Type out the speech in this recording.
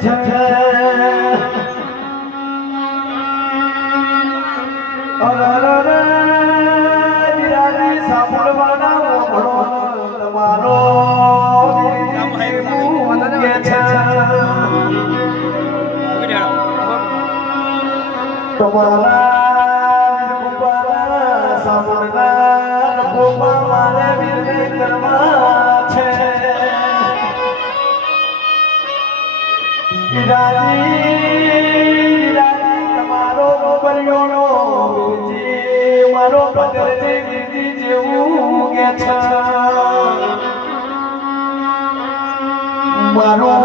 છે સાંભળવાના તમારો તમારા સાંભળનાર ગોપા મારે વિનય કરવા છે તમારો ગોબરિયોનો વીરજી મારો ભદ્રજી વીરજી જેવું કે છે મારો